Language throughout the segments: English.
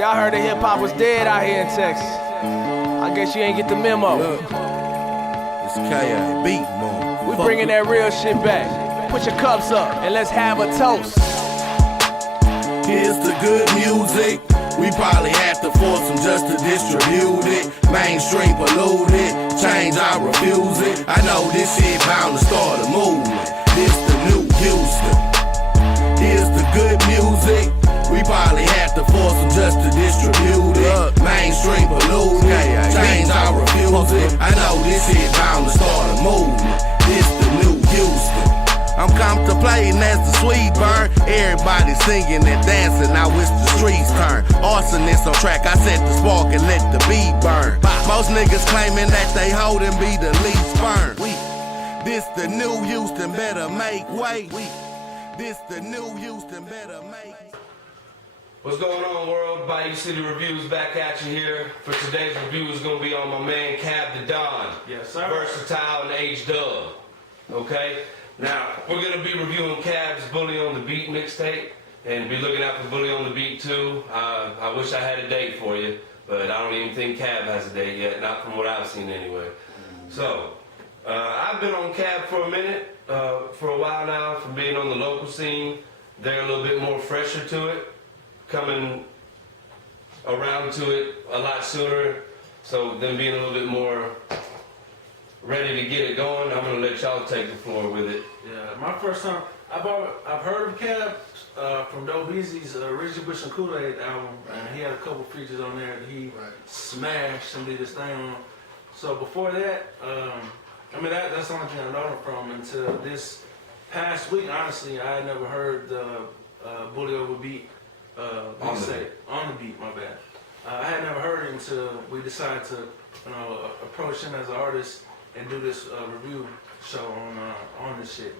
See, I heard that hip-hop was dead out here in Texas. I guess you ain't get the memo. Look, it's K.A. beat, man. We bringing that real shit back. Put your cups up and let's have a toast. Here's the good music. We probably have to force them just to distribute it. Mainstream polluted, change I refuse it. I know this shit bound to start a movement. This the new Houston. Here's the good music. We probably have to force them just to distribute it. Mainstream polluted, change I refuse it. I know this shit bound to start a movement. This the new Houston. I'm contemplating as the sweet burn. Everybody singing and dancing, now it's the streets turn. Arsonist on track, I set the spark and let the beat burn. Most niggas claiming that they hold and be the least burn. This the new Houston, better make way. This the new Houston, better make. What's going on, world? Bayou City Reviews back at you here. For today's review is going to be on my man Cab the Don. Yes, sir. Versatile and H-Dub. Okay? Now, we're going to be reviewing Cab's Bully on the Beat mixtape, and be looking out for Bully on the Beat too. I wish I had a date for you, but I don't even think Cab has a date yet, not from what I've seen anyway. So, I've been on Cab for a minute, for a while now, from being on the local scene. They're a little bit more fresher to it, coming around to it a lot sooner, so them being a little bit more ready to get it going. I'm gonna let y'all take the floor with it. Yeah, my first time, I've heard of Cab from Dope Easy's Richie Bush and Kool-Aid album, and he had a couple features on there that he smashed and did his thing on. So before that, I mean that's the only thing I know him from until this past week. Honestly, I had never heard the Bully Over Beat On the beat. My bad. I had never heard it until we decided to, approach him as an artist and do this review show on this shit.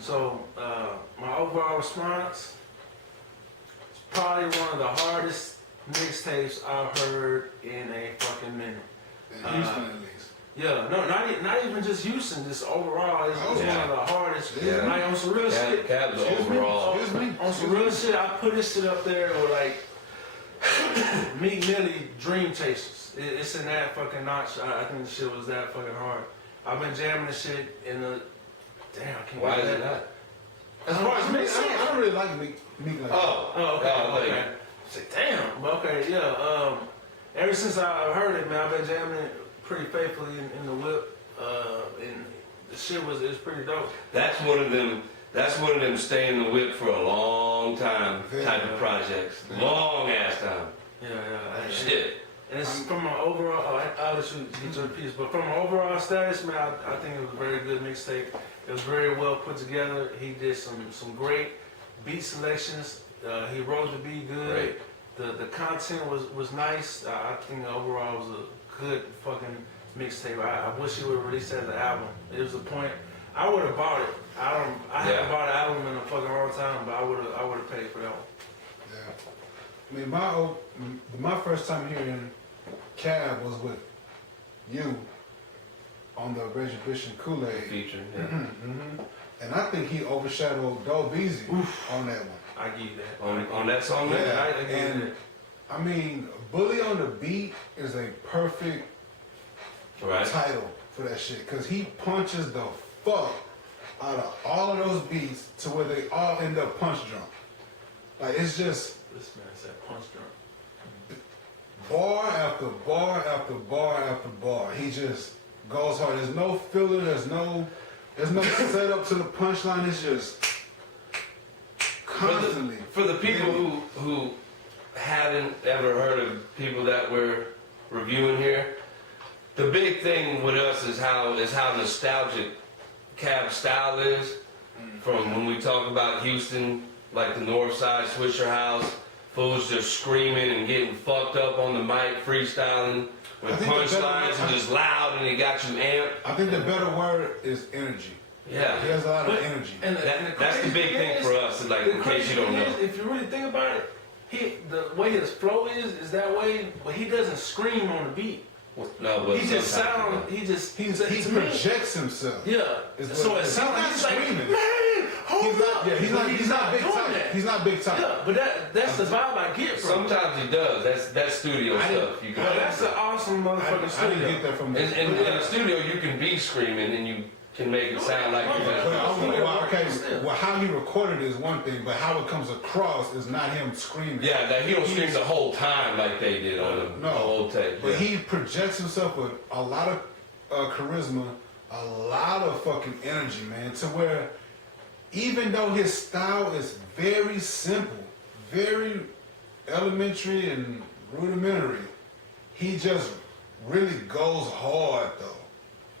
So my overall response is probably one of the hardest mixtapes I've heard in a fucking minute. In Houston, at least. Yeah, no, not even just Houston. Just overall, it's one of the hardest. Yeah. Like on some real shit. Cab's overall. On some real shit, I put this shit up there with like Meek Millie Dream Chasers. It's in that fucking notch. I think the shit was that fucking hard. I've been jamming this shit in the. Damn, I can't. Why believe is it that. not? As far as me, I don't really like Meek like that. Oh, okay. Oh, Okay. Say, damn. But okay, yeah. Ever since I heard it, man, I've been jamming it pretty faithfully in the whip. And the shit was pretty dope. That's one of them stay in the whip for a long time type of projects. Long ass time. Yeah. Shit. And it's from an overall, I'll let you get your piece, but from an overall status, man, I think it was a very good mixtape. It was very well put together. He did some great beat selections. He wrote the beat good. Great. The content was nice. I think overall it was a good fucking mixtape. I wish he would have released it as an album. It was a point. I would have bought it. I haven't bought an album in a fucking long time, but I would have paid for that one. Yeah. I mean, my first time hearing Cab was with you on the Reggie Bush and Kool-Aid Feature, yeah. And I think he overshadowed Dope Easy on that one. I give you that. On that song, Yeah, I give you and that. I mean, Bully on the Beat is a perfect title for that shit, because he punches the fuck out of all of those beats to where they all end up punch drunk. Like, it's just This man said punch drunk. bar after bar after bar after bar. He just goes hard. There's no filler. There's no setup to the punchline. It's just constantly. For the people who haven't ever heard of people that we're reviewing here, the big thing with us is how nostalgic Cab's style is. From when we talk about Houston, like the North Side Swisher House, fools just screaming and getting fucked up on the mic, freestyling with punchlines and just loud, and it got you amped. I think the better word is energy. Yeah. He has a lot of energy. And That's the big thing for us, like, in case you don't know. If you really think about it, the way his flow is that way, but he doesn't scream on the beat. No, but He just sounds. He He projects himself. Yeah. Is So what- it sounds like he's he's not like, screaming. man, He's not big doing time. that. He's not big time. Yeah, but that's the vibe I get from him. Sometimes he does. That's studio stuff. You Well, that's an awesome motherfucking I studio. didn't get that from in the studio, you can be screaming and you can make it sound like you're Well, how he recorded it is one thing, but how it comes across is not him screaming. Yeah, that he don't scream the whole time like they did on the old tape. But he projects himself with a lot of charisma, a lot of fucking energy, man, to where even though his style is very simple, very elementary and rudimentary, he just really goes hard though.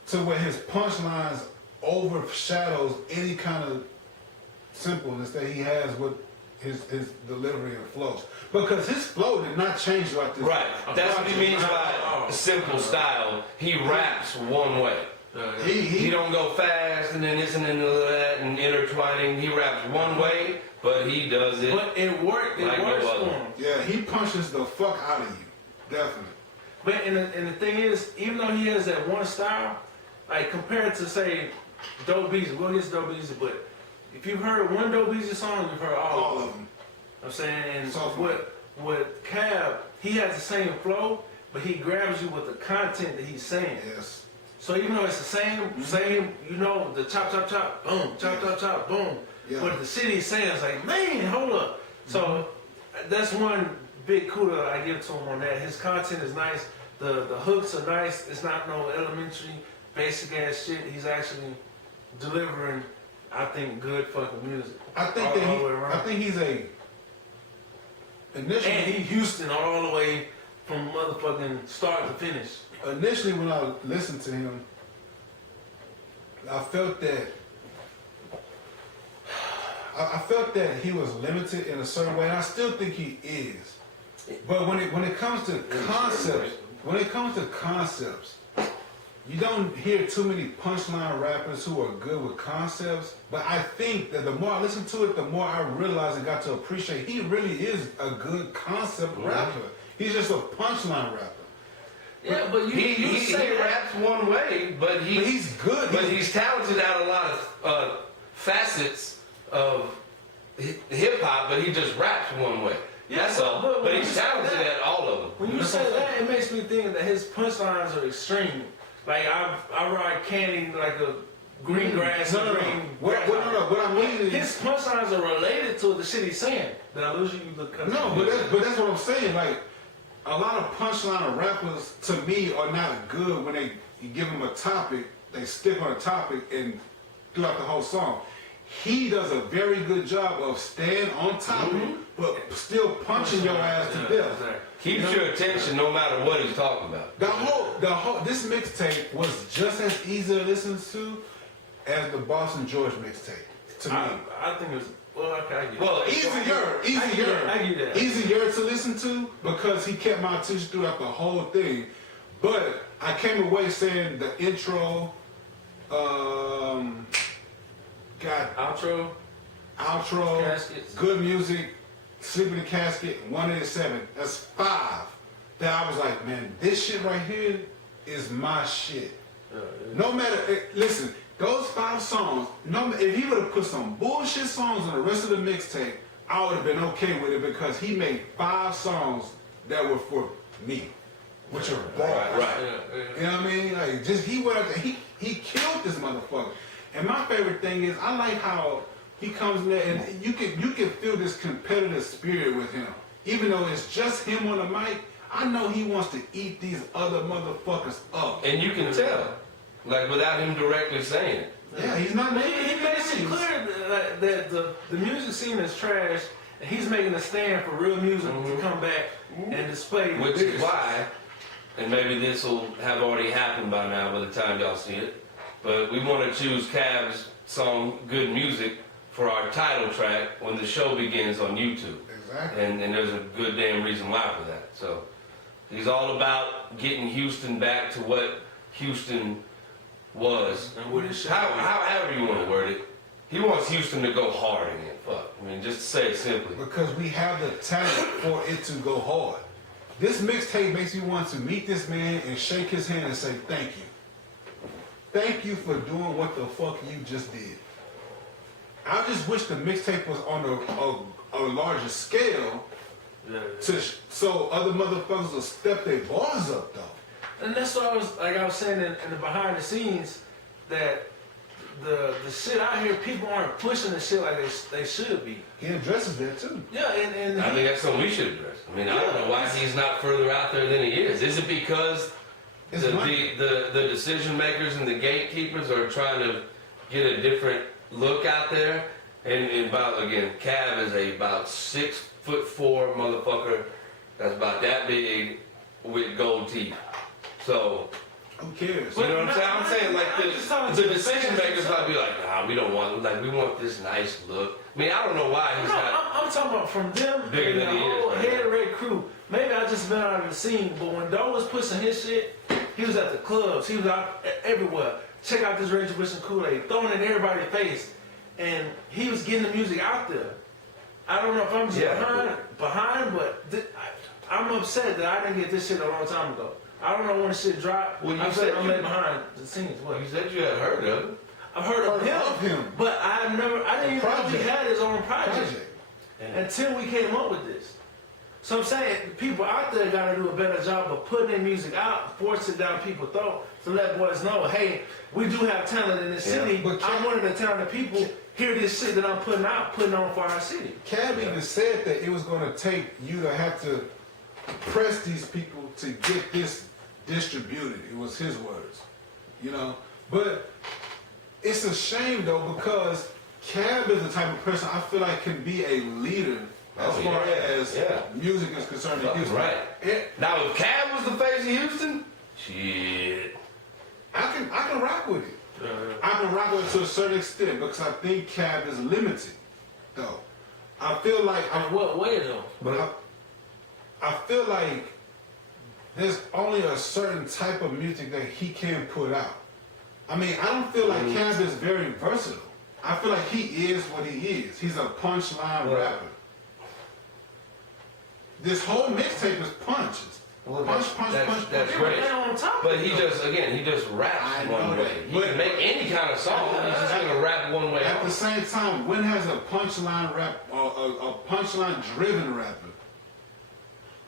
To where his punchlines overshadows any kind of simpleness that he has with his delivery and flows. Because his flow did not change throughout this. Right. That's what he means by simple style. He raps one way. He don't go fast and then this and then that and intertwining. He raps one way, but he does it. But it worked. It like works no for other. him. Yeah, he punches the fuck out of you. Definitely. But and the thing is, even though he has that one style, like compared to say Dope Beezy, we'll get to Dope Beezy, but if you've heard one Dope Beezy song, you've heard all of them. I'm saying, and So with Cab, he has the same flow, but he grabs you with the content that he's saying. Yes. So even though it's the same, you know, the chop, chop, chop, boom, chop, chop, chop, boom. Yeah. But the city is saying, it's like, man, hold up. So that's one big kudos I give to him on that. His content is nice. The hooks are nice. It's not no elementary, basic ass shit. He's actually delivering, I think, good fucking music. I think all the way around. I think he's a initially. And he Houston all the way from motherfucking start to finish. Initially, when I listened to him, I felt that he was limited in a certain way, and I still think he is. But when it comes to concepts, you don't hear too many punchline rappers who are good with concepts. But I think that the more I listen to it, the more I realize and got to appreciate he really is a good concept rapper. He's just a punchline rapper. Yeah, but he say raps one way, but he's good. But he's talented at a lot of facets of hip hop, but he just raps one way. Yeah, that's all. But he's talented at all of them. When you say that, it makes me think that his punchlines are extreme. Like I ride candy like a green grass. No. What I mean is his punchlines are related to the shit he's saying. Did I lose you? No, but that's what I'm saying. Like a lot of punchline rappers to me are not good when you give them a topic, they stick on a topic and throughout the whole song. He does a very good job of staying on topic, but still punching your ass to death. Keeps your attention no matter what he's talking about. This mixtape was just as easy to listen to as the Boston George mixtape. To me, I think it's I get it. Well, easier to listen to because he kept my attention throughout the whole thing. But I came away saying the intro, outro, Caskets. good music, Sleep in the Casket, 187. That's 5. That I was like, man, this shit right here is my shit. No matter, listen, those 5 songs, if he would have put some bullshit songs on the rest of the mixtape, I would have been okay with it because he made 5 songs that were for me, which are bars. Right. You know what I mean? Like, just he went out there, he killed this motherfucker. And my favorite thing is I like how he comes in there and you can feel this competitive spirit with him. Even though it's just him on the mic, I know he wants to eat these other motherfuckers up. And you can tell, like without him directly saying it. Yeah, he's not making He makes it clear that the music scene is trash, and he's making a stand for real music to come back and display. Which is why, and maybe this will have already happened by now by the time y'all see it, but we want to choose Cav's song Good Music for our title track when the show begins on YouTube. Exactly. And there's a good damn reason why for that. So he's all about getting Houston back to what Houston was. And what it should be. However you want to word it. He wants Houston to go hard again. Fuck. I mean, just to say it simply. Because we have the talent for it to go hard. This mixtape makes me want to meet this man and shake his hand and say thank you. Thank you for doing what the fuck you just did. I just wish the mixtape was on a larger scale, so other motherfuckers will step their bars up though. And that's what I was saying in the behind the scenes, that the shit out here, people aren't pushing the shit like they should be. He addresses that too. Yeah, and I think that's something we should address. I mean, I don't know why he's not further out there than he is. Is it because the decision makers and the gatekeepers are trying to get a different look out there? And about, again, Cav is about 6'4" motherfucker that's about that big with gold teeth. So, who cares? you know what I'm saying? I'm saying like the decision makers might be like, nah, we don't want, like, we want this nice look. I mean, I don't know why he's not. I'm talking about from them Bigger and than the he is, whole right? Head Red crew. Maybe I just been out of the scene, but when Doe was pushing his shit, he was at the clubs, he was out everywhere. Check out this Reggie Bush and Kool-Aid, throwing it in everybody's face, and he was getting the music out there. I don't know if I'm just behind, but I'm upset that I didn't get this shit a long time ago. I don't know when the shit dropped. Well, you I'm said I'm late behind the scenes. What? You said you had heard of it. I've heard of him, but I didn't even know he had his own project until we came up with this. So I'm saying people out there got to do a better job of putting their music out, forcing it down people's throat to let boys know, hey, we do have talent in this city. But I'm one of the talented people. Hear this shit that I'm putting on for our city. Cab even said that it was going to take you to have to press these people to get this distributed. It was his words, you know. But it's a shame though, because Cab is the type of person I feel like can be a leader as far as music is concerned in Houston. Right. Now, if Cab was the face of Houston, shit. I can rock with it. I can rock with it to a certain extent because I think Cab is limited, though. I feel like In what way though? But I feel like there's only a certain type of music that he can put out. I mean, I don't feel like Cab is very versatile. I feel like he is what he is. He's a punchline rapper. This whole mixtape is punches. Well, punch. That's great. But he just raps one way. He can make any kind of song. He's just gonna rap one way. At the same time, when has a punchline rap or a punchline driven rapper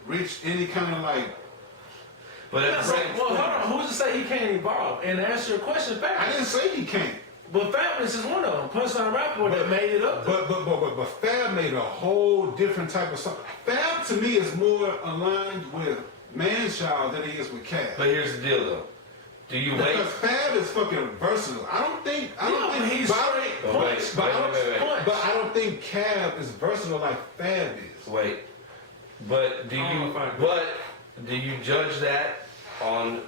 reached any kind of like? But at the same hold on. Who's to say he can't evolve? And to answer your question, I Fab. didn't say he can't. But Fab is just one of them. Punchline rapper that made it up. But Fab made a whole different type of song. Fab to me is more aligned with Manchild than he is with Cab. But here's the deal, though. Do you wait? Because Fab is fucking versatile. I don't think he's straight punch. But I don't think Cab is versatile like Fab is. Wait. But do you judge that on,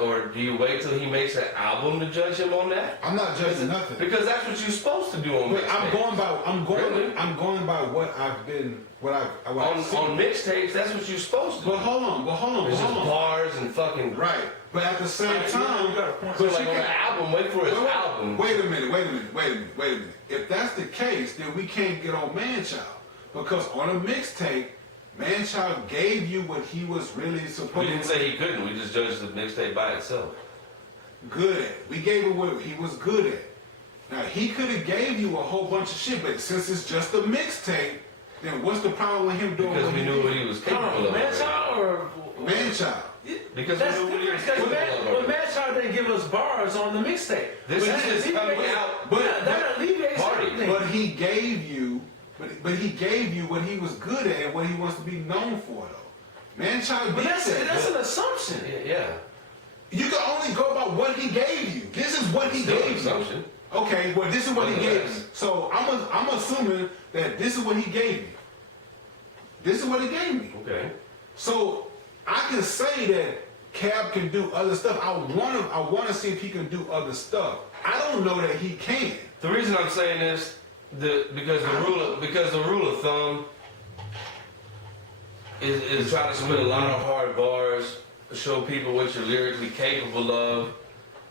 or do you wait till he makes an album to judge him on that? I'm not judging nothing. Because that's what you're supposed to do on But mixtapes. I'm going by what I've seen. On mixtapes, that's what you're supposed to do. But hold on. There's just bars and fucking. Right. But at the same time, So like on an album, wait for his album. Wait a minute. If that's the case, then we can't get on Manchild. Because on a mixtape, Manchild gave you what he was really supposed to. We didn't say he couldn't. We just judged the mixtape by itself. Good at. We gave him what he was good at. Now he could have gave you a whole bunch of shit, but since it's just a mixtape, then what's the problem with him doing? Because we knew what he was capable of. Manchild or Manchild. Because we knew what he was capable of. But Manchild didn't give us bars on the mixtape. This is just coming out. That alleviates everything. But he gave you. But he gave you what he was good at and what he wants to be known for, though. Manchild. But that's an assumption. Yeah. You can only go by what he gave you. This is what he Still an gave assumption. you. Okay, well, this is what he gave you. So I'm assuming that this is what he gave me. This is what he gave me. Okay. So I can say that Cab can do other stuff. I want to see if he can do other stuff. I don't know that he can. The reason I'm saying this, because the rule of thumb is trying to spit a lot of hard bars, show people what you're lyrically capable of.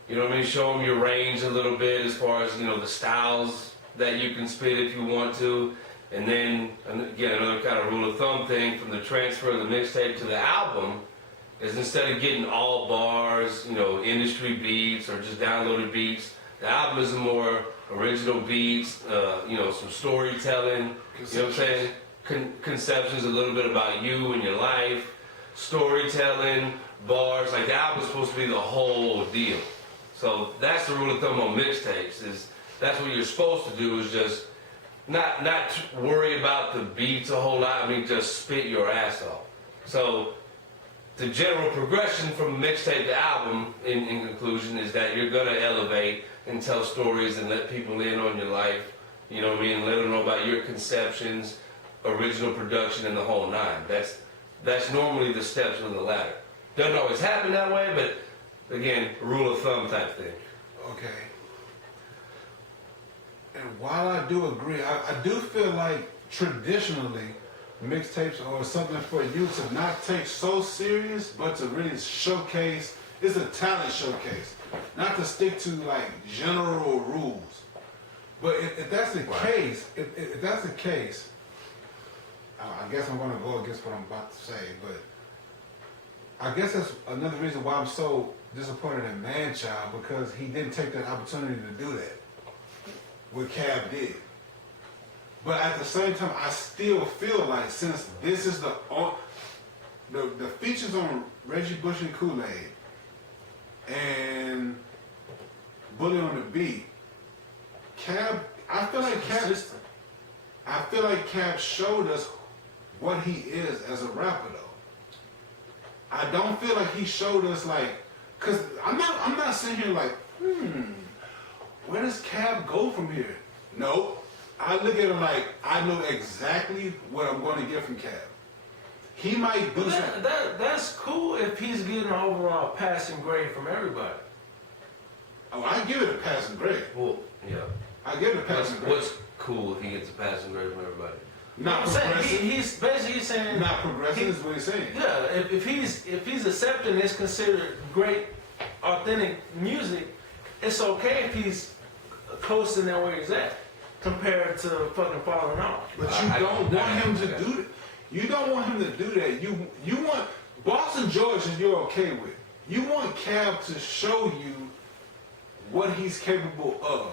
You know what I mean? Show them your range a little bit as far as, the styles that you can spit if you want to. And then, again, another kind of rule of thumb thing from the transfer of the mixtape to the album is instead of getting all bars, industry beats or just downloaded beats, the album is a more original beats, some storytelling, you know what I'm saying? Conceptions, a little bit about you and your life, storytelling, bars, like the album's supposed to be the whole deal. So that's the rule of thumb on mixtapes, is that's what you're supposed to do, is just not worry about the beats a whole lot, just spit your ass off. So the general progression from mixtape to album, in conclusion, is that you're gonna elevate and tell stories and let people in on your life, you know what I mean, let them know about your conceptions, original production, and the whole nine. That's normally the steps on the ladder. Doesn't always happen that way, but again, rule of thumb type thing. Okay. And while I do agree, I do feel like traditionally mixtapes are something for you to not take so serious, but to really showcase. It's a talent showcase, not to stick to like general rules. But if that's the case, if that's the case, I guess I'm gonna go against what I'm about to say. But I guess that's another reason why I'm so disappointed in Manchild, because he didn't take that opportunity to do that. What Cab did. But at the same time, I still feel like, since this is the features on Reggie Bush and Kool-Aid and Bully on the Beat, Cab, I feel like Cab showed us what he is as a rapper though. I don't feel like he showed us like, cause I'm not sitting here like, where does Cab go from here? No. I look at him like, I know exactly what I'm going to get from Cab. He might do something. That's cool if he's getting an overall passing grade from everybody. Oh, I give it a passing grade. Well, yeah. I give it a passing grade. What's cool if he gets a passing grade from everybody? Not I'm saying, progressive. he's basically saying Not progressive is what he's saying. Yeah, if he's accepting this considered great, authentic music, it's okay if he's coasting there where he's at, compared to fucking falling off. But you don't want him to do that. You don't want him to do that. You want Boston George is you're okay with. You want Cab to show you what he's capable of.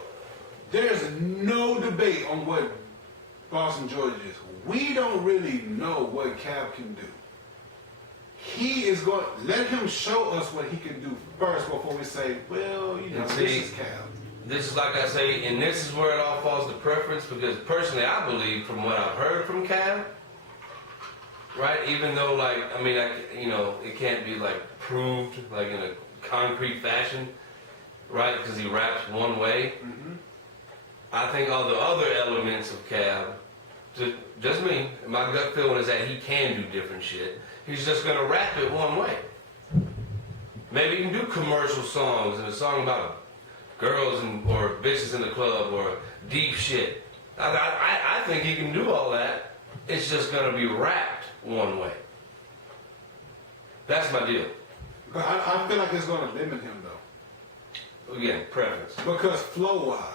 There's no debate on what Boston George is. We don't really know what Cab can do. He is going to let him show us what he can do first before we say, well, this is Cab. This is like I say, and this is where it all falls to preference, because personally I believe, from what I've heard from Cab, right, even though it can't be like proved like in a concrete fashion, right, because he raps one way. Mm-hmm. I think all the other elements of Cab, just me, my gut feeling is that he can do different shit. He's just gonna rap it one way. Maybe he can do commercial songs and a song about girls or bitches in the club or deep shit. I think he can do all that. It's just gonna be rapped one way. That's my deal. But I feel like it's going to limit him though. Again, preference. Because flow-wise,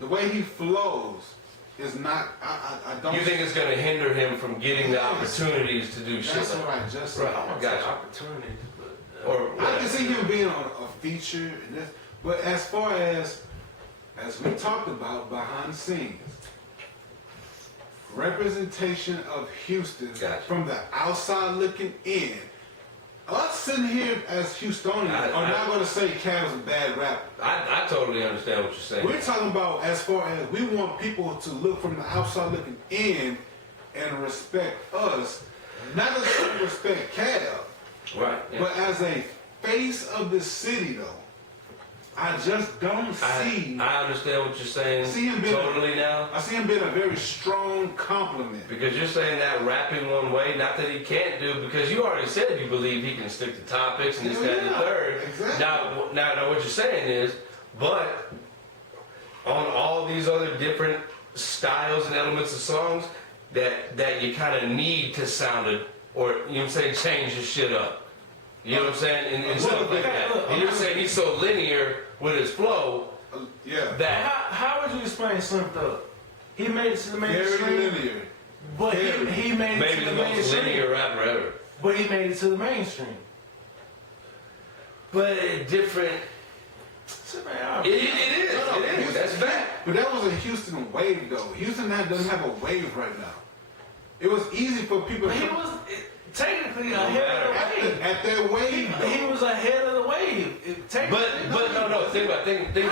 the way he flows is not. I don't. You think it's gonna hinder him from getting the opportunities to do shit? That's what I just said. Right. Gotcha. Opportunities, but Or I can see him being on a feature, and this, but as far as we talked about behind the scenes, representation of Houston from the outside looking in. Us sitting here as Houstonians are not going to say Cav's a bad rapper. I totally understand what you're saying. We're talking about as far as we want people to look from the outside looking in and respect us, not just respect Cav. Right. Yeah. But as a face of the city, though, I just don't see. I understand what you're saying. See him being totally now. I see him being a very strong compliment. Because you're saying that rapping one way, not that he can't do, because you already said you believe he can stick to topics and this, that, and the third. Exactly. Now, what you're saying is, but on all these other different styles and elements of songs, that you kind of need to sound it, or you know what I'm saying, change your shit up. You know what I'm saying? And stuff like that. And you're saying he's so linear with his flow. Yeah. That. How would you explain Slim Thug? He made it to the mainstream. Very linear. But he made it Maybe to the the most mainstream. linear rapper ever. But he made it to the mainstream. But different. It is. That's fact. But that was a Houston wave, though. Houston doesn't have a wave right now. It was easy for people. But he was technically ahead of the wave. At their wave, he was ahead of the wave. But no. Think about it. He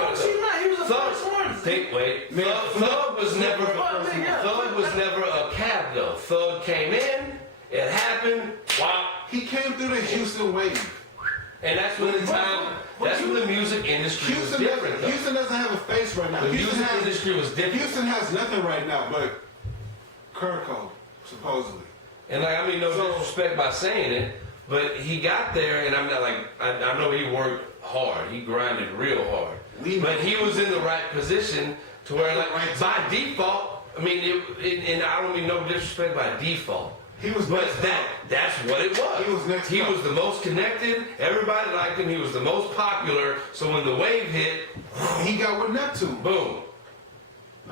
was the first one. Thug was never a cab though. Thug came in. It happened. Wow. He came through the Houston wave. And that's when the music industry was different. Though. Houston doesn't have a face right now. The music industry was different. Houston has nothing right now but Kirko, supposedly. And no disrespect by saying it, but he got there, and I'm not I know he worked hard. He grinded real hard. But he was in the right position to where, by default, and I don't mean no disrespect by default. He was, but that's what it was. He was next. He was the most connected. Everybody liked him. He was the most popular. So when the wave hit, he got with Neptune. Boom.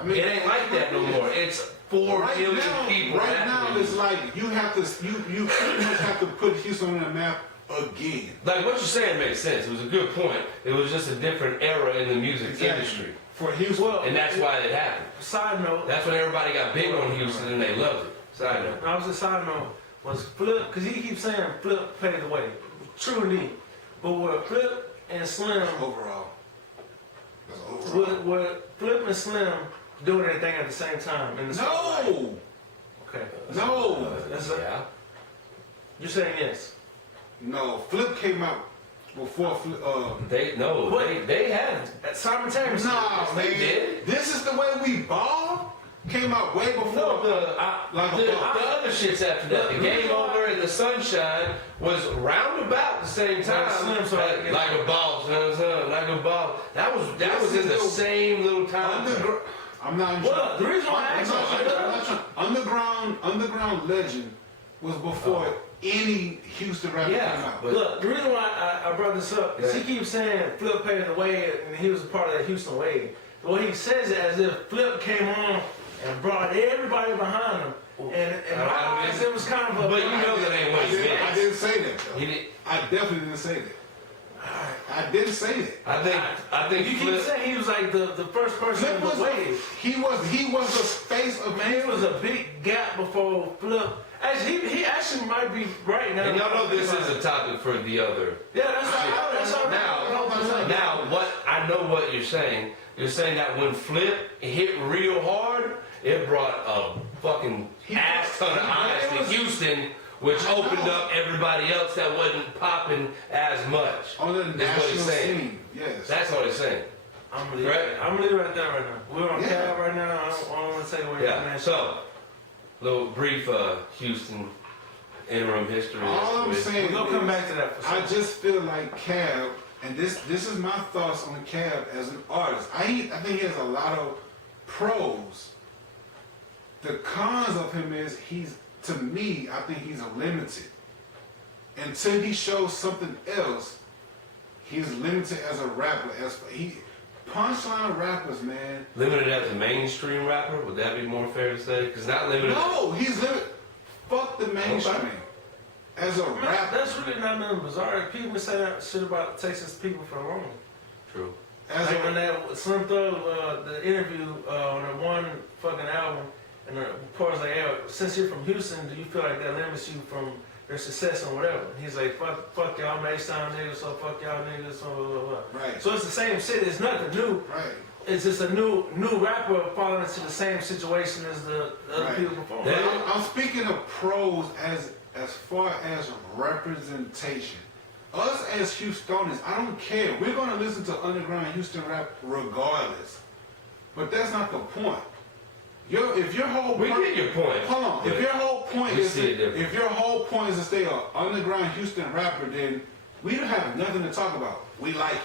It ain't like that no more. It's 4 million people. Right now, it's like you pretty much have to put Houston on the map again. Like what you're saying makes sense. It was a good point. It was just a different era in the music industry for Houston, and that's why it happened. Side note. That's when everybody got big on Houston and they loved it. Side note. I was a side note was Flip, because he keeps saying Flip paved the way. True indeed. But what Flip and Slim overall. What Flip and Slim doing everything at the same time in the spotlight. Okay. No. Yeah. You're saying yes. No, Flip came out before Flip. They had at simultaneously. Nah, man. They did. This is the way we ball. Came out way before. No, the other shits after that. The Game Over and the Sunshine was roundabout the same time. Like a ball, like a ball. That was in the same little time. I'm not. Well, the reason why I asked Underground Legend was before any Houston rapper came out. Look, the reason why I brought this up is he keeps saying Flip paved the way and he was a part of that Houston wave. Well, he says it as if Flip came on and brought everybody behind him. And my eyes, it was kind of a... But you know that ain't what he meant. I didn't say that, though. I definitely didn't say that. I didn't say that. I think you keep saying he was like the first person in the wave. He was the face of man. It was a big gap before Flip. Actually, he actually might be right now. And y'all know this is a topic for the other. Yeah, that's all right. Now, I know what you're saying. You're saying that when Flip hit real hard, it brought a fucking ass ton of eyes to Houston, which opened up everybody else that wasn't popping as much. On the national scene, yes. That's what he's saying. I'm gonna leave it right there right now. We're on cab right now. I don't want to say where you're at. So, little brief Houston interim history. All I'm saying we'll come back to that. I just feel like Cab, and this is my thoughts on Cab as an artist. I think he has a lot of pros. The cons of him is to me, I think he's limited. Until he shows something else, he's limited as a rapper. Punchline rappers, man. Limited as a mainstream rapper? Would that be more fair to say? Because not limited. No, he's limited. Fuck the mainstream. Okay. As a rapper. That's really not nothing bizarre. People say that shit about Texas people for long. True. When that Slim Thug, the interview on that one fucking album, and the reporter's like, hey, since you're from Houston, do you feel like that limits you from their success and whatever? He's like, fuck y'all, I'm H-Town niggas, so fuck y'all niggas, so blah, blah, blah. Right. So it's the same shit, it's nothing new. Right. It's just a new rapper falling into the same situation as the other people before. I'm speaking of pros as far as representation. Us as Houstonians, I don't care. We're going to listen to underground Houston rap regardless. But that's not the point. If your whole point, we get your point. Hold on. If your whole point is to stay an underground Houston rapper, then we don't have nothing to talk about. We like you.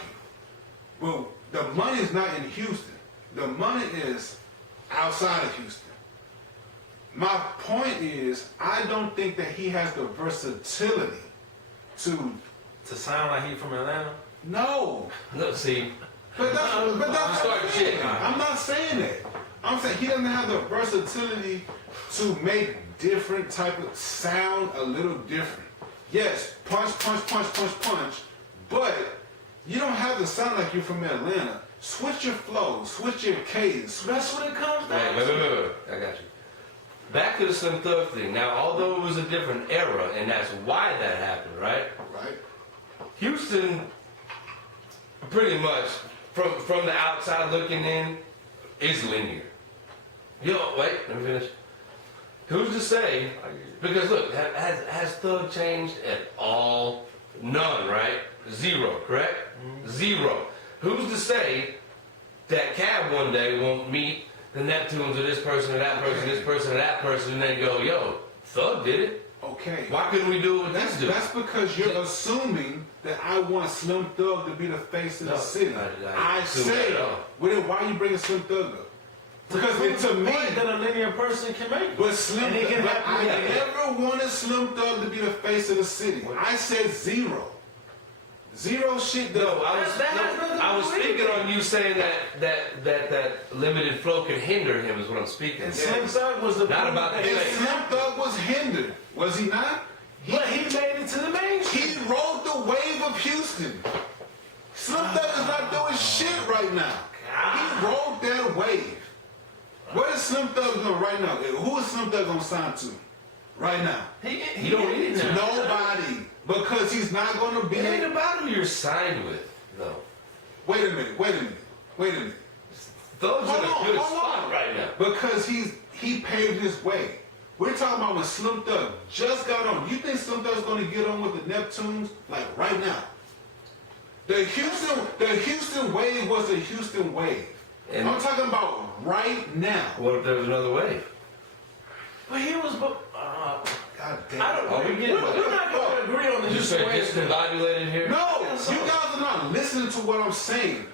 But the money is not in Houston. The money is outside of Houston. My point is, I don't think that he has the versatility to sound like he from Atlanta. No. No, see. But that's starting shit. I'm not saying that. I'm saying he doesn't have the versatility to make different type of sound a little different. Yes, punch, but You don't have to sound like you're from Atlanta. Switch your flow, switch your cadence. That's what it comes down Wait, to. I got you. Back to the Slim Thug thing. Now, although it was a different era, and that's why that happened, right? Right. Houston, pretty much, from the outside looking in, is linear. Yo, wait, let me finish. Who's to say? Because look, has Thug changed at all? None, right? Zero, correct? Zero. Who's to say that Cab one day won't meet the Neptunes or this person or that person, this person or that person, and then go, yo, Thug did it. Okay. Why couldn't we do it with this dude? That's because you're assuming that I want Slim Thug to be the face of the city. I say, well, then why you bringing Slim Thug up? Because to me, that a linear person can make. But I never wanted Slim Thug to be the face of the city. I said zero. Zero shit. No, I was speaking on you saying that limited flow can hinder him is what I'm speaking. And Slim Thug was the not about the And face. Slim Thug was hindered, was he not? But he made it to the mainstream. He rode the wave of Houston. Slim Thug is not doing shit right now. He rode that wave. What is Slim Thug doing right now? Who is Slim Thug gonna sign to right now? He don't need to. Nobody. Because he's not gonna be. It ain't about who you're signed with, though. Wait a minute. Thug's in a good spot right now. Because he paved his way. We're talking about when Slim Thug just got on. You think Slim Thug's gonna get on with the Neptunes like right now? The Houston wave was a Houston wave. And I'm talking about right now. what if there was another wave? But he was. God damn. I don't. Oh, we get it. We're not going to agree on the You say Houston wave. discombobulated here? No, you guys are not listening to what I'm saying.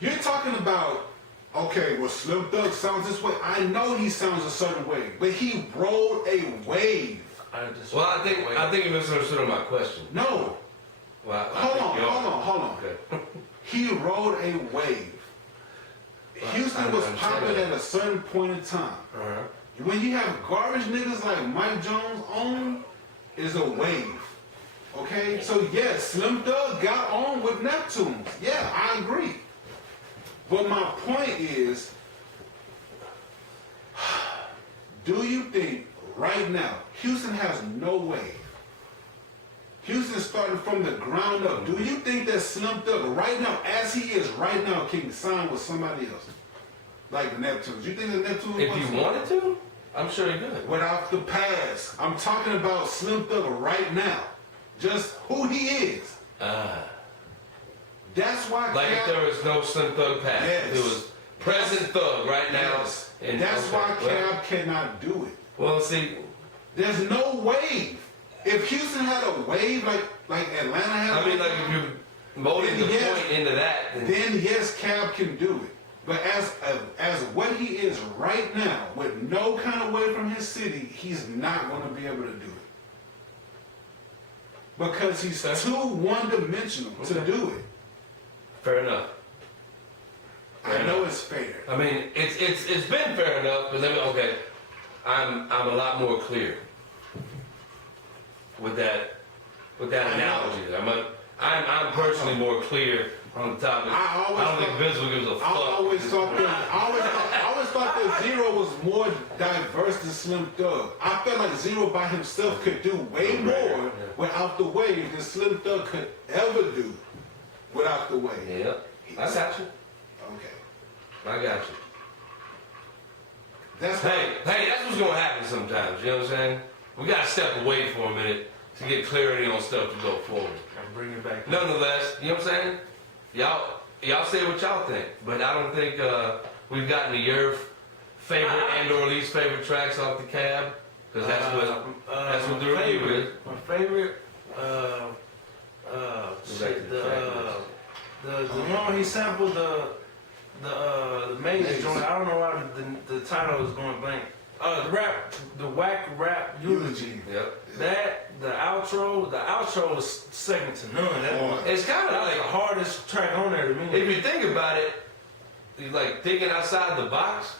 You're talking about, okay, well, Slim Thug sounds this way. I know he sounds a certain way, but he rode a wave. Well, I think you misunderstood on my question. No. Well, Hold on. Okay. He rode a wave. Houston was understand popping that. at a certain point in time. Uh-huh. When you have garbage niggas like Mike Jones on, is a wave. Okay? So yes, Slim Thug got on with Neptunes. Yeah, I agree. But my point is, do you think right now, Houston has no wave? Houston started from the ground up. Do you think that Slim Thug right now, as he is right now, can sign with somebody else? Like the Neptunes. You think the Neptunes If you wanted to, I'm sure he could. without the past? I'm talking about Slim Thug right now. Just who he is. That's why Like if there was no Slim Thug past. Yes. It was present Thug right now. Yes. And That's why well, Cab cannot do it. Well, see, There's no wave. If Houston had a wave like Atlanta had, I mean, like if you're molding the Yes. point into that, then yes, Cab can do it. But as what he is right now, with no kind of way from his city, he's not going to be able to do it. Because he's too one-dimensional to do it. fair enough. I know it's fair. I mean, it's been fair enough, but let me, okay, I'm a lot more clear with that analogy. I'm personally more clear on the topic. I don't think Vince will give us a fuck. I always thought that Zero was more diverse than Slim Thug. I felt like Zero by himself could do way more without the wave than Slim Thug could ever do without the wave. Yeah, I got you. Okay. I got you. That's Hey, that's what's gonna happen sometimes. You know what I'm saying? We gotta step away for a minute to get clarity on stuff to go forward. And bring it back. Nonetheless, you know what I'm saying? Y'all say what y'all think, but I don't think we've gotten to your favorite and or least favorite tracks off the Cab, because that's what the review is. My favorite, the one he sampled the Maze joint. I don't know why the title is going blank. The whack rap eulogy. Yep. The outro is second to none. It's kind of That was like the hardest track on there to me. if you think about it, you're like thinking outside the box.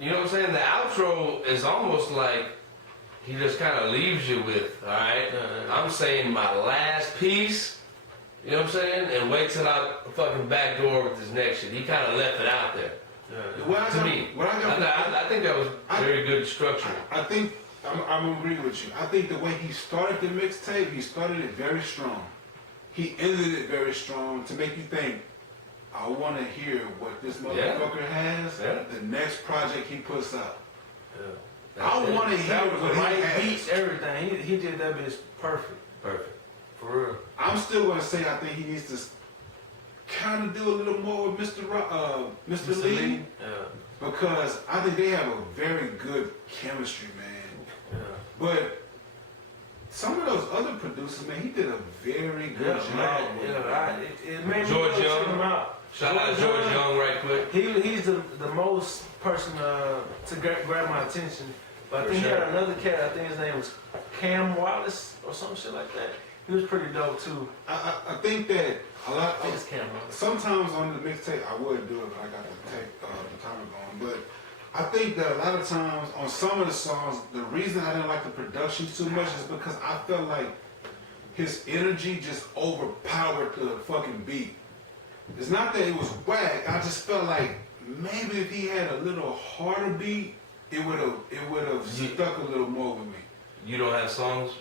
You know what I'm saying? The outro is almost like he just kind of leaves you with, all right, I'm saying my last piece, You know what I'm saying? And wait till I fucking backdoor with this next shit. He kind of left it out there. To me. I think that was very good structure. I think, I'm agreeing with you. I think the way he started the mixtape, he started it very strong. He ended it very strong to make you think, I want to hear what this motherfucker has the next project he puts out. Yeah. I want to hear what he has. Beats, everything. He did that bitch perfect. Perfect. For real. I'm still going to say I think he needs to kind of do a little more with Mr. Lee. Yeah. Because I think they have a very good chemistry, man. Yeah. But some of those other producers, man, he did a very good job. It made me George go check Young. him out. Shout out to George Young right quick. He's the most person to grab my attention. But I think he had another cat, I think his name was Cam Wallace or some shit like that. He was pretty dope too. I think that a lot. I think it's Cam Wallace. Sometimes on the mixtape, I would do it, but I got to take the timer going. But I think that a lot of times on some of the songs, the reason I didn't like the production too much is because I felt like his energy just overpowered the fucking beat. It's not that it was whack. I just felt like maybe if he had a little harder beat, it would have stuck a little more with me. You don't have songs?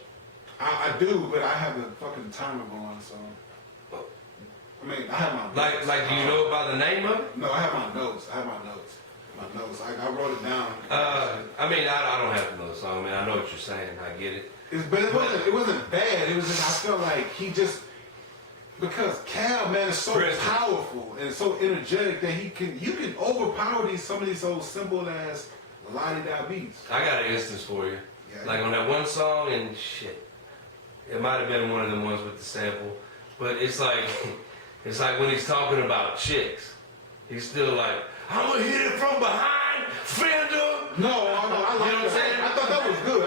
I do, but I have the fucking timer going, so. I mean, I have my notes. Like, do you know about the name of it? No, I have my notes. I wrote it down. I mean, I don't have to know the song, man. I know what you're saying. I get it. But it wasn't bad. It was just, I felt like he just, because Cal, man, is so powerful and so energetic that you can overpower some of these old simple ass la-di-da beats. I got an instance for you. Yeah. Like on that one song and shit. It might have been one of the ones with the sample. But it's like when he's talking about chicks. He's still like, I'm gonna hit it from behind, fender. No, I like you know what I'm saying? I thought that was good.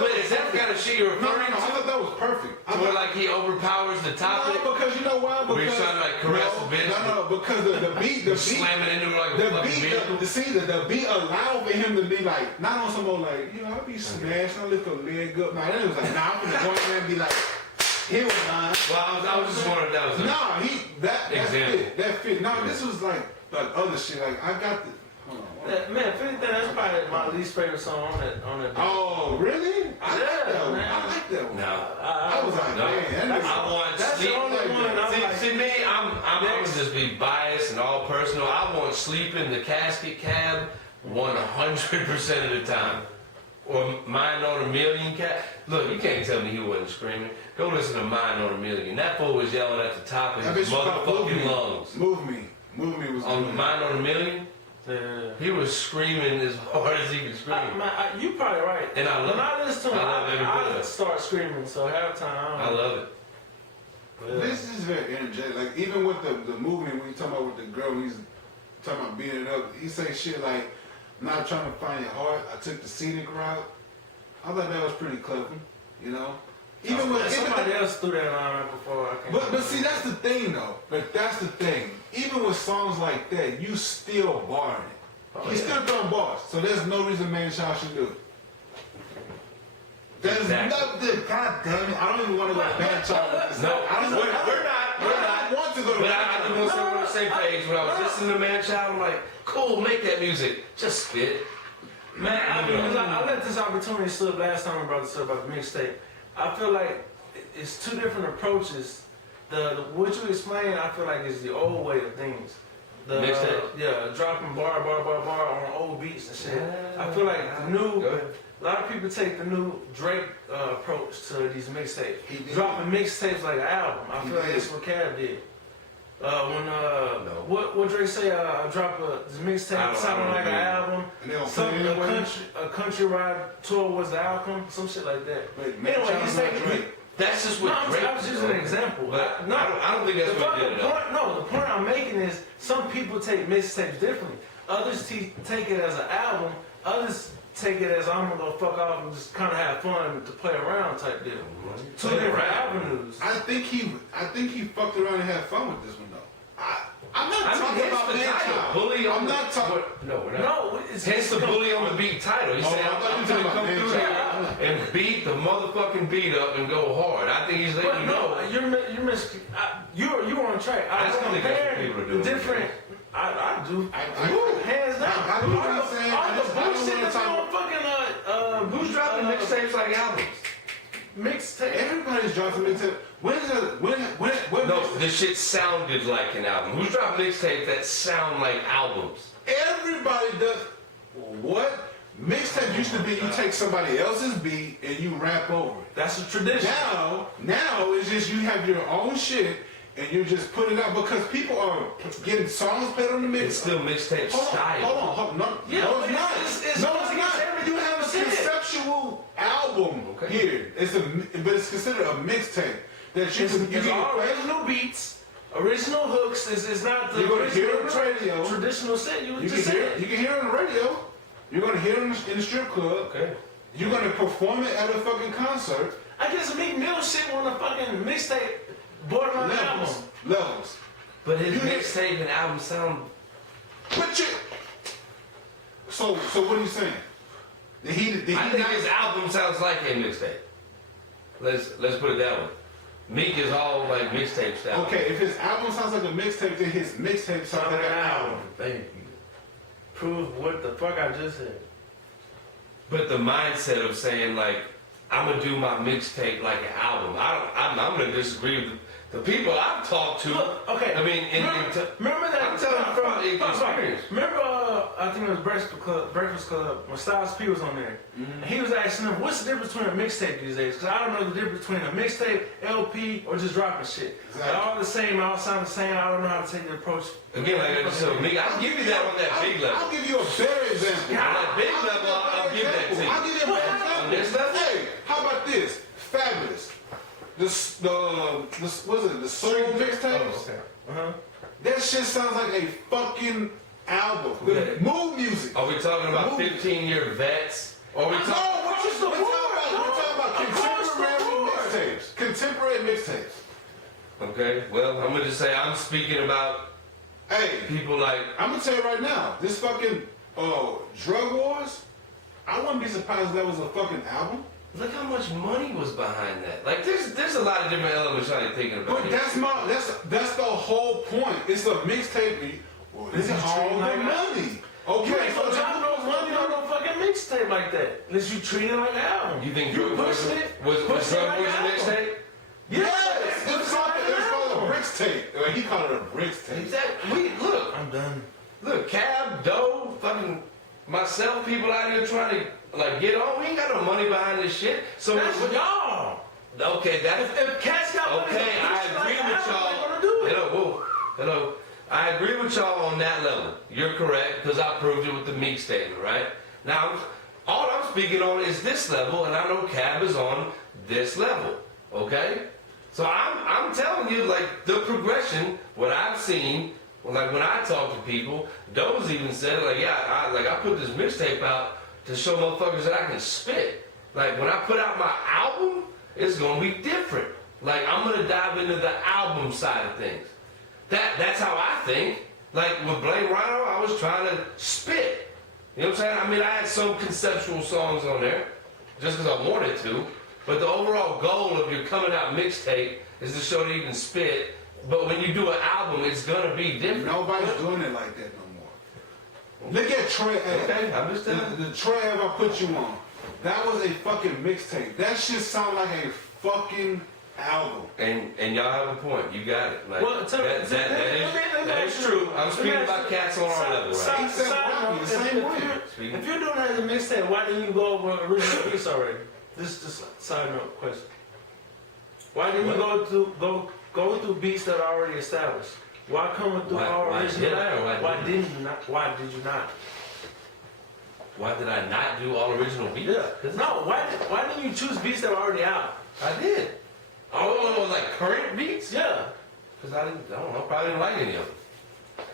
But is that the kind of shit you're referring to? I thought that was perfect. Where like he overpowers the topic? No, because you know why? Where he's trying to like caress the bitch? No, because the beat, slamming into her like a fucking bitch. The beat allowed for him to be like, not on some old like, you know, I'll be smashing, I'll lift a leg up. Nah, then it was like, nah, I'm gonna go in there and be like, here was mine. Well, I was just wondering if that was a that fit. No, this was like other shit. Like I got the. Man, if anything, that's probably my least favorite song on that. Oh, really? I like that one. No. I was like, man, I want that's sleep. the only one. See me, I'm gonna just be biased and all personal. I want Sleep in the Casket Cab 100% of the time. Or Mind on a Million Cat. Look, you can't tell me he wasn't screaming. Go listen to Mind on a Million. That fool was yelling at the top of his motherfucking lungs. Move Me was on Mind on a Million. Yeah. He was screaming as hard as he could scream. You probably right. And I love when I listen to him, I it. start screaming. So half the time, I love it. Yeah. This is very energetic. Like even with the movie, when you talking about with the girl, he's talking about beating it up. He say shit like, "I'm not trying to find your heart. I took the scenic route." I thought that was pretty clever. You know. Even with somebody else threw that line right before. But see, that's the thing though. But that's the thing. Even with songs like that, you still barring it. He's still throwing bars. So there's no reason Man Child should do it. There's nothing. God damn it! I don't even want to go to Man Child with this. No, we're not. I want to go to But Man I Child. was on the same page when I was listening to Man Child. I'm like, cool, make that music. Just spit. Man, I let this opportunity slip last time I brought this up about the mixtape. I feel like it's two different approaches. What you explain, I feel like is the old way of things. The mixtape? Dropping bar on old beats and shit. I feel like the new, a lot of people take the new Drake approach to these mixtapes. Dropping mixtapes like an album. I feel like that's what Cab did. What Drake say? Drop this mixtape sounding like an album. A country ride tour was the outcome. Some shit like that. Anyway, he said that's just what Drake. I was using an example. But I don't think that's what he did. The point I'm making is some people take mixtapes differently. Others take it as an album. Others take it as I'm gonna go fuck off and just kind of have fun to play around type deal. Two different avenues. I think he fucked around and had fun with this one though. I'm not talking about Man Child. Bully on I'm not talking. No, we're not. No, hence the Bully on the Beat title. You said I thought you were talking about Man Child. And beat the motherfucking beat up and go hard. I think he's letting But you no, know. you're on track. I just think that's what compare people are the doing. different. I do. Hands down. I do what I'm saying. All I the just- I don't bullshit wanna that's talk- on fucking Who's dropping mixtapes like albums? mixtape. Everybody's dropping mixtape. When No, the shit sounded like an album. Who's dropping mixtapes that sound like albums? everybody does what? Mixtape used to be you take somebody else's beat and you rap over it. That's a tradition. Now it's just you have your own shit and you just put it out because people are getting songs played on the mix. It's still mixtape style. Hold on. No, Yeah, no, but it's not. it's No, going it's against not. everything You have a you said. conceptual album Okay. here. But it's considered a mixtape that you can It's all original beats, original hooks. It's not the You're gonna hear it on the original radio. traditional set you You just can hear said. it. You can hear it on the radio. You're gonna hear it in the strip club. Okay. You're gonna perform it at a fucking concert. I guess Meek Mill shit on a fucking mixtape borderline album. Levels. But his You hear- mixtape and album sound. But you. So what are you saying? Did he I think not? his album sounds like a mixtape. Let's put it that way. Meek is all like mixtape style. Okay, if his album sounds like a mixtape, then his mixtape sounds like an album. Thank you. Prove what the fuck I just said. But the mindset of saying like I'm gonna do my mixtape like an album. I'm gonna disagree with the people I've talked to. Look, okay. I mean, remember that? I'm telling you from experience. Remember, I think it was Breakfast Club when Styles P was on there. And he was asking them, what's the difference between a mixtape these days? Because I don't know the difference between a mixtape, LP, or just dropping shit. Exactly. They're all the same, all sound the same. I don't know how to take the approach. Again, like I just said, Meek, I'll give you that on that big level. I'll give you a better example. On that big level, I'll give that to you. I'll give you a better example. On this level? Hey, how about this? Fabulous. The what's it? The soul mixtapes. Uh-huh. That shit sounds like a fucking album. The Okay. mood music. Are we talking about Movie. 15-year vets? Or are we No, talking? we're talking about contemporary board. mixtapes. Contemporary mixtapes. Okay, well, I'm gonna just say I'm speaking about Hey, people like. I'm gonna tell you right now, this fucking drug wars. I wouldn't be surprised if that was a fucking album. Look how much money was behind that. Like, there's a lot of different elements I ain't thinking about. But here. that's the whole point. It's a mixtape. Well, Is it's it all treated the like that? money. You Okay, ain't gonna drop no money on no fucking mixtape like that. Unless you treat it like an album. You think you Drug Wars pushing it? was pushing it Drug like Wars an a album. mixtape? yes, Pushing it's it like an called album. a bricks tape. He called it a bricks tape. Exactly. Look, I'm done. Cab, Doe, fucking myself, people out here trying to like get on. We ain't got no money behind this shit. So That's y'all. okay, that's If cats got money, okay. to I push it like agree an with album, y'all. they gonna do it. Hello. I agree with y'all on that level. You're correct because I proved it with the Meek statement, right? Now, all I'm speaking on is this level, and I know Cab is on this level. Okay, so I'm telling you like the progression. What I've seen, like when I talk to people, Doe's even said like, yeah, I put this mixtape out to show motherfuckers that I can spit. Like when I put out my album, it's gonna be different. Like I'm gonna dive into the album side of things. That's how I think. Like with Blame Rhino, I was trying to spit. You know what I'm saying? I mean, I had some conceptual songs on there, just because I wanted to. But the overall goal of your coming out mixtape is to show that you can spit. But when you do an album, it's gonna be different. Nobody's doing it like that no more. Look at Trey Ave. Okay, I'm just telling you. The Trey Ave I put you on. That was a fucking mixtape. That shit sound like a fucking album. And y'all have a point. You got it. Like, Well, that is true. I'm speaking about cats on our level, right? He said Rocky the same way. If you're doing that as a mixtape, why didn't you go over original piece already? This is just a side note question. Why didn't you go through beats that are already established? Why come through all Why original? did I or why didn't? didn't you not? Why did you not? Why did I not do all original beats? No. Why didn't you choose beats that were already out? I did. Oh, like current beats? Yeah. Because I don't know, probably didn't like any of them.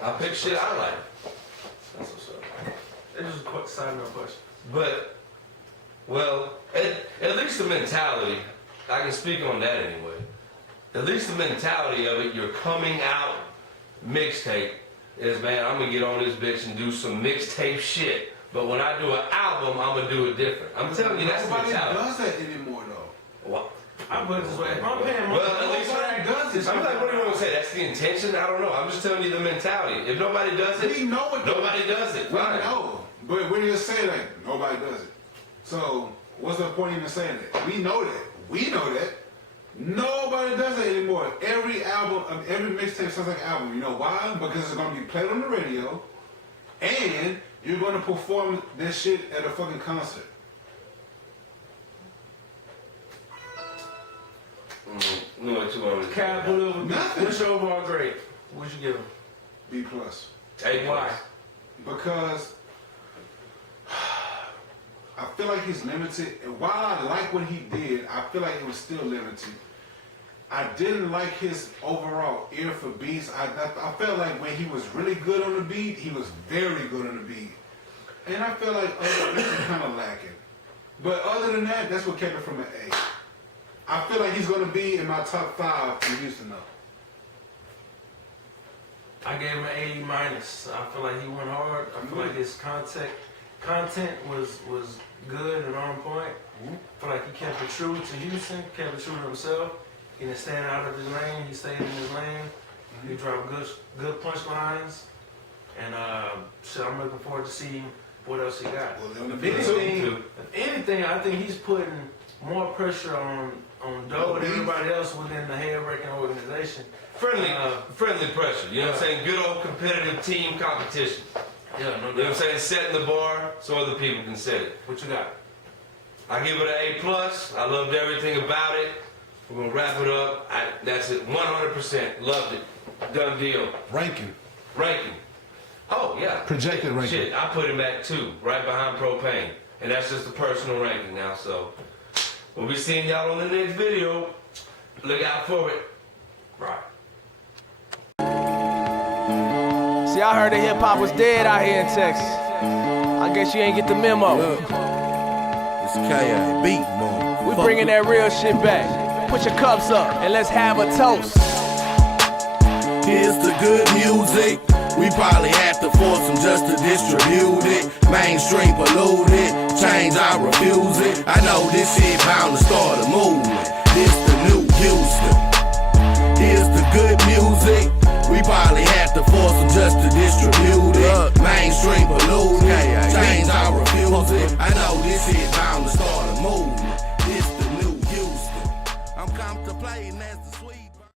I picked shit I like. That's what's up. It's just a quick side note question. But, well, at least the mentality, I can speak on that anyway. At least the mentality of it, your coming out mixtape is, man, I'm going to get on this bitch and do some mixtape shit. But when I do an album, I'm gonna do it different. I'm telling you, that's the Nobody mentality. does that anymore, though. What? I put it this way. If I'm paying money, Well, at least Nobody does this. I'm like, what do you want to say? That's the intention? I don't know. I'm just telling you the mentality. If nobody does it, We know it. nobody does it. We Fine. know. But when you say like nobody does it, so what's the point in even saying that? We know that. We know that. Nobody does it anymore. Every album, every mixtape sounds like an album. You know why? Because it's gonna be played on the radio, and you're gonna perform this shit at a fucking concert. No, what you want me to Cab say? Bully over Nothing. What's your overall grade? What'd you give him? B plus. Hey, Why? Because I feel like he's limited. And while I like what he did, I feel like it was still limited. I didn't like his overall ear for beats. I felt like when he was really good on the beat, he was very good on the beat. And I feel like other beats are kind of lacking. But other than that, that's what kept it from an A. I feel like he's going to be in my top 5 from Houston, though. I gave him an A minus. I feel like he went hard. I feel like his content was good and on point. I feel like he kept it true to Houston, kept it true to himself. He didn't stand out of his lane. He stayed in his lane. He dropped good punchlines. And so I'm looking forward to seeing what else he got. Well, If anything, I think he's putting more pressure on Doe and everybody else within the head wrecking organization. Friendly pressure. You know what I'm saying? Good old competitive team competition. Yeah, no You know what I'm doubt. saying? Setting the bar so other people can set it. What you got? I give it an A+. I loved everything about it. We're gonna wrap it up. That's it. 100%. Loved it. Done deal. Ranking. Ranking. Oh yeah. Projected ranking. Shit, I put him at 2, right behind Propane, and that's just a personal ranking now. So we'll be seeing y'all on the next video. Look out for it. Right. See, I heard that hip hop was dead out here in Texas. I guess you ain't get the memo. Look, it's K.A. beat, man. We bringing that real shit back. Put your cups up and let's have a toast. Here's the good music. We probably have to force them just to distribute it. Mainstream polluted, change I refuse it. I know this shit bound to start a movement. This the new Houston. Here's the good music. We probably have to force them just to distribute it.